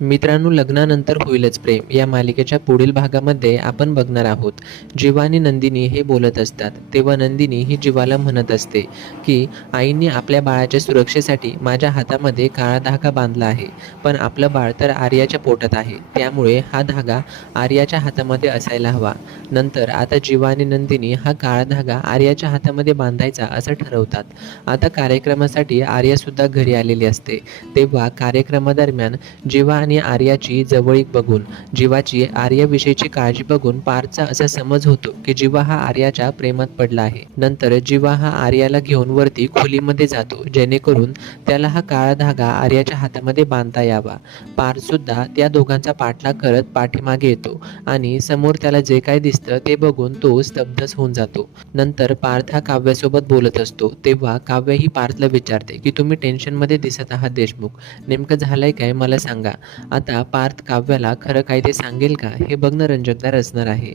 मित्रांनो, लग्नानंतर होईलच प्रेम या मालिकेच्या पुढील भागामध्ये आपण बघणार आहोत. जीवा आणि नंदिनी हे बोलत असतात. तेव्हा नंदिनी ही जीवाला म्हणत असते की आईने आपल्या बाळाच्या सुरक्षेसाठी माझ्या हातामध्ये काळा धागा बांधला आहे, पण आपलं बाळ तर आर्याच्या पोटात आहे, त्यामुळे हा धागा आर्याच्या हातामध्ये असायला हवा. नंतर आता जीवा आणि नंदिनी हा काळा धागा आर्याच्या हातामध्ये बांधायचा असं ठरवतात. आता कार्यक्रमासाठी आर्यासुद्धा घरी आलेली असते. तेव्हा कार्यक्रमादरम्यान जीवा आणि आर्याची जवळीक बघून, जीवाची आर्याविषयीची काळजी बघून पार्थचा असा समज होतो की जीवा हा आर्याच्या प्रेमात पडला आहे. नंतर जीवा हा आर्याला घेऊन वरती खोलीमध्ये जातो, जेणेकरून त्याला हा काळा धागा आर्याच्या हातामध्ये बांधता यावा. पार्थ सुद्धा त्या दोघांचा पाठलाग करत पाठीमागे येतो आणि समोर त्याला जे काय दिसतं ते बघून तो स्तब्धच होऊन जातो. नंतर पार्थ हा काव्यासोबत बोलत असतो. तेव्हा काव्य ही पार्थला विचारते की तुम्ही टेन्शनमध्ये दिसत आहात देशमुख, नेमकं झालंय काय मला सांगा. आता पार्थ काव्याला खरं काय ते सांगेल का, हे बघणं रंजकदार असणार आहे.